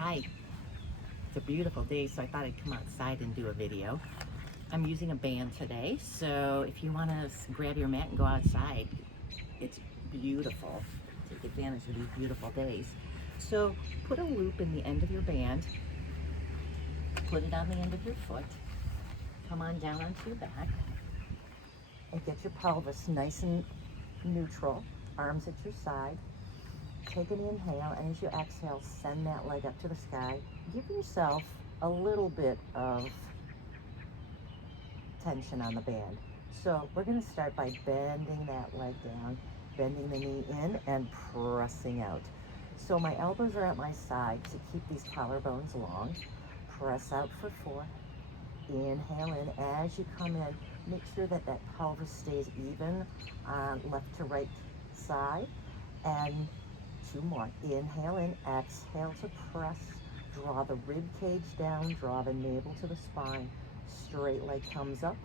Hi, it's a beautiful day, so I thought I'd come outside and do a video. I'm using a band today, so if you want to grab your mat and go outside, it's beautiful. Take advantage of these beautiful days. So put a loop in the end of your band, put it on the end of your foot, come on down onto your back, and get your pelvis nice and neutral, arms at your side. Take an inhale, and as you exhale, send that leg up to the sky. Give yourself a little bit of tension on the band. So we're going to start by bending that leg down, bending the knee in and pressing out. So my elbows are at my side to keep these collarbones long. Press out for 4. Inhale in. As you come in, make sure that that pelvis stays even on left to right side. And 2 more. Inhale in, exhale to press. Draw the rib cage down, draw the navel to the spine. Straight leg comes up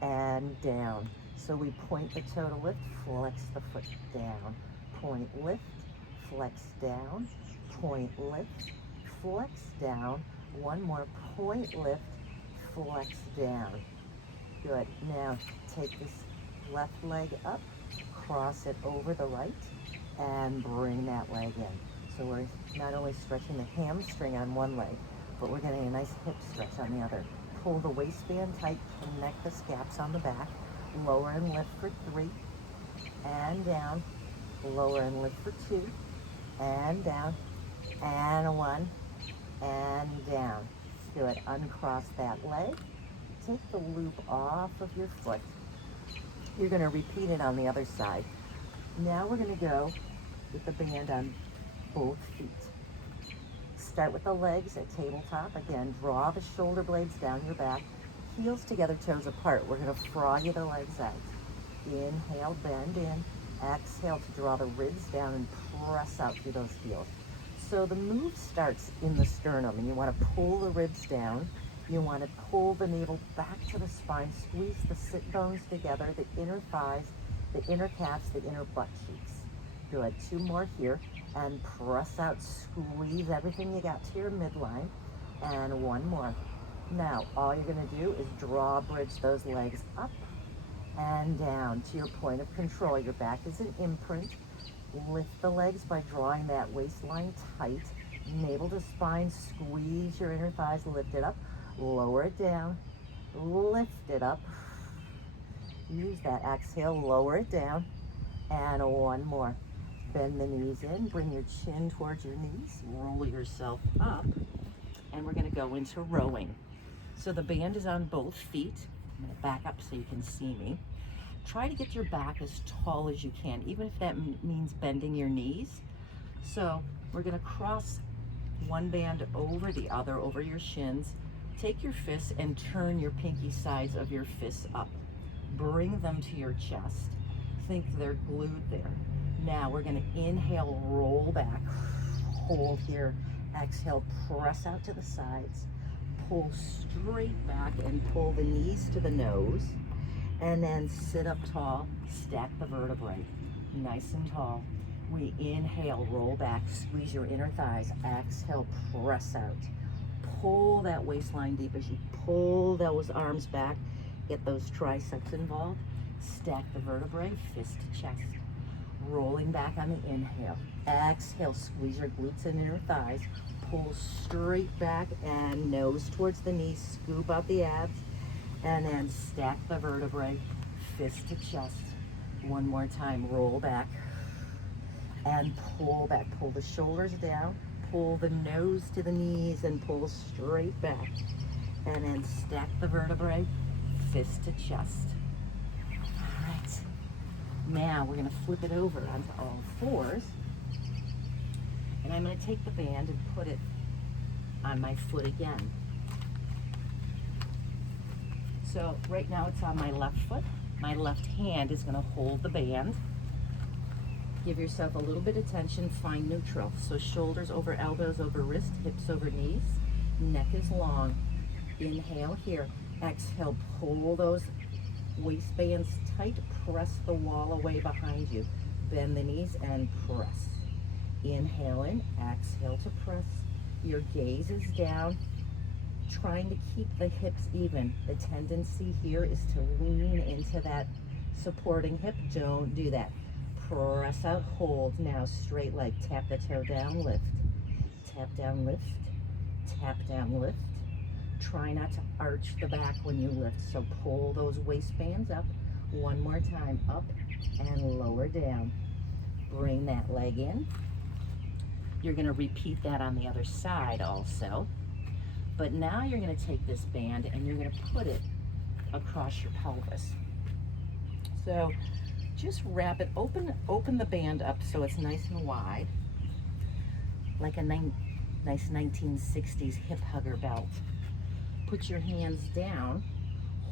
and down. So we point the toe to lift, flex the foot down. Point, lift, flex down. Point, lift, flex down. One more. Point, lift, flex down. Good. Now take this left leg up, cross it over the right, and bring that leg in. So we're not only stretching the hamstring on one leg, but we're getting a nice hip stretch on the other. Pull the waistband tight, connect the scaps on the back, lower and lift for 3, and down, lower and lift for 2, and down, and 1, and down. Good. Uncross that leg. Take the loop off of your foot. You're going to repeat it on the other side. Now we're going to go with the band on both feet. Start with the legs at tabletop. Again, draw the shoulder blades down your back, heels together, toes apart. We're going to frog the legs out. Inhale, bend in. Exhale to draw the ribs down and press out through those heels. So the move starts in the sternum, and you want to pull the ribs down. You want to pull the navel back to the spine, squeeze the sit bones together, the inner thighs, the inner calves, the inner butt cheeks. Good. 2 more here, and press out, squeeze everything you got to your midline, and 1 more. Now, all you're going to do is draw bridge those legs up and down to your point of control. Your back is an imprint. Lift the legs by drawing that waistline tight, navel to spine, squeeze your inner thighs, lift it up, lower it down, lift it up. Use that exhale, lower it down, and 1 more. Bend the knees in, bring your chin towards your knees, roll yourself up, and we're going to go into rowing. So the band is on both feet. I'm going to back up so you can see me. Try to get your back as tall as you can, even if that means bending your knees. So we're going to cross one band over the other, over your shins. Take your fists and turn your pinky sides of your fists up. Bring them to your chest. Think they're glued there. Now we're going to inhale, roll back, hold here. Exhale, press out to the sides. Pull straight back and pull the knees to the nose. And then sit up tall, stack the vertebrae, nice and tall. We inhale, roll back, squeeze your inner thighs. Exhale, press out. Pull that waistline deep as you pull those arms back. Get those triceps involved. Stack the vertebrae, fist to chest. Rolling back on the inhale. Exhale, squeeze your glutes and inner thighs. Pull straight back and nose towards the knees. Scoop out the abs. And then stack the vertebrae, fist to chest. 1 more time, roll back and pull back. Pull the shoulders down, pull the nose to the knees and pull straight back. And then stack the vertebrae, fist to chest. All right. Now we're going to flip it over onto all 4s. And I'm going to take the band and put it on my foot again. So right now it's on my left foot. My left hand is going to hold the band. Give yourself a little bit of tension, find neutral. So shoulders over elbows, over wrist, hips over knees. Neck is long. Inhale here. Exhale, pull those waistbands tight. Press the wall away behind you. Bend the knees and press. Inhale in, exhale to press. Your gaze is down, trying to keep the hips even. The tendency here is to lean into that supporting hip. Don't do that. Press out, hold. Now straight leg, tap the toe down, lift. Tap down, lift. Tap down, lift. Try not to arch the back when you lift, so pull those waistbands up. One more time, up and lower down. Bring that leg in. You're gonna repeat that on the other side also. But now you're gonna take this band and you're gonna put it across your pelvis. So just wrap it, open the band up so it's nice and wide, like a nice 1960s hip hugger belt. Put your hands down,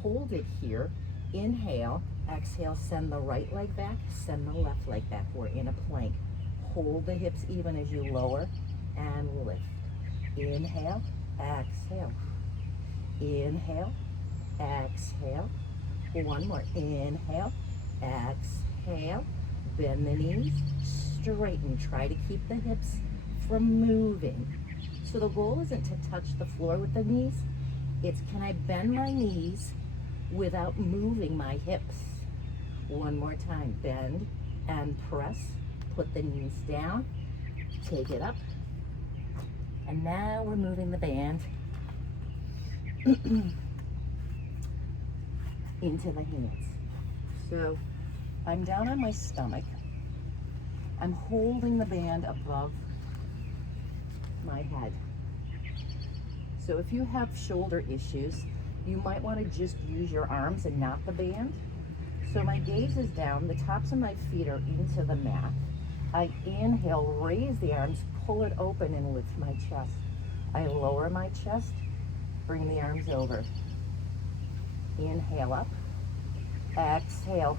hold it here, inhale, exhale, send the right leg back, send the left leg back. We're in a plank. Hold the hips even as you lower and lift. Inhale, exhale. Inhale, exhale. One more. Inhale, exhale. Bend the knees, straighten. Try to keep the hips from moving. So the goal isn't to touch the floor with the knees. It's, can I bend my knees without moving my hips? One more time. Bend and press. Put the knees down. Take it up. And now we're moving the band into the hands. So I'm down on my stomach. I'm holding the band above my head. So if you have shoulder issues, you might want to just use your arms and not the band. So my gaze is down, the tops of my feet are into the mat. I inhale, raise the arms, pull it open and lift my chest. I lower my chest, bring the arms over. Inhale up, exhale,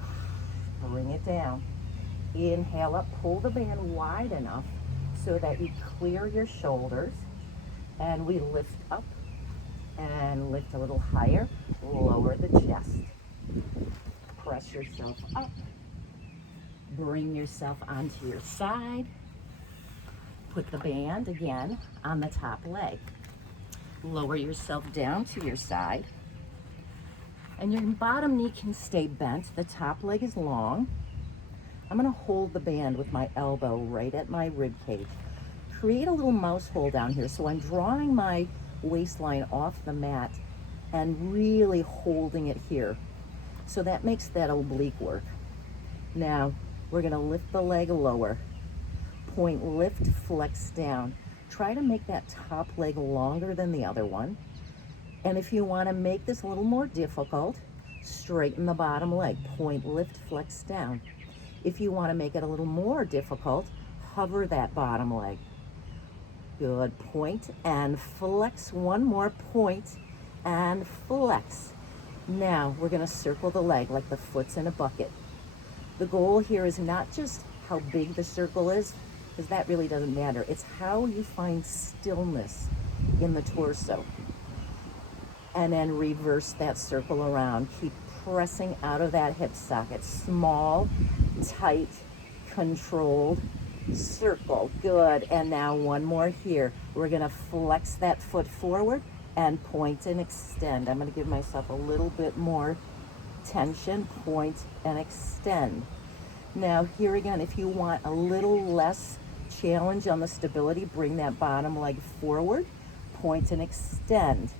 bring it down. Inhale up, pull the band wide enough so that you clear your shoulders. And we lift up and lift a little higher, lower the chest. Press yourself up. Bring yourself onto your side. Put the band again on the top leg. Lower yourself down to your side. And your bottom knee can stay bent. The top leg is long. I'm going to hold the band with my elbow right at my rib cage. Create a little mouse hole down here. So I'm drawing my waistline off the mat and really holding it here. So that makes that oblique work. Now we're going to lift the leg lower. Point, lift, flex down. Try to make that top leg longer than the other one. And if you want to make this a little more difficult, straighten the bottom leg. Point, lift, flex down. If you want to make it a little more difficult, hover that bottom leg. Good. Point and flex. One more. Point and flex. Now we're going to circle the leg like the foot's in a bucket. The goal here is not just how big the circle is, because that really doesn't matter. It's how you find stillness in the torso. And then reverse that circle around. Keep pressing out of that hip socket. Small, tight, controlled circle. Good. And now one more here. We're going to flex that foot forward and point and extend. I'm going to give myself a little bit more tension. Point and extend. Now here again, if you want a little less challenge on the stability, bring that bottom leg forward. Point and extend.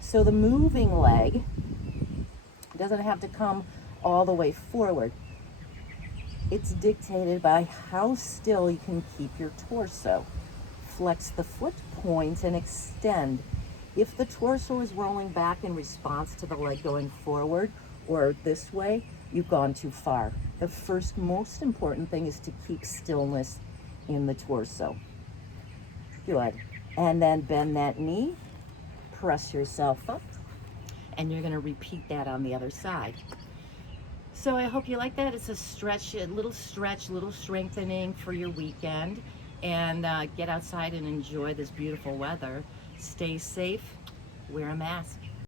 So the moving leg doesn't have to come all the way forward. It's dictated by how still you can keep your torso. Flex the foot, point and extend. If the torso is rolling back in response to the leg going forward or this way, you've gone too far. The first most important thing is to keep stillness in the torso. Good. And then bend that knee, press yourself up, and you're going to repeat that on the other side. So I hope you like that. It's a stretch, little strengthening for your weekend. And get outside and enjoy this beautiful weather. Stay safe, wear a mask.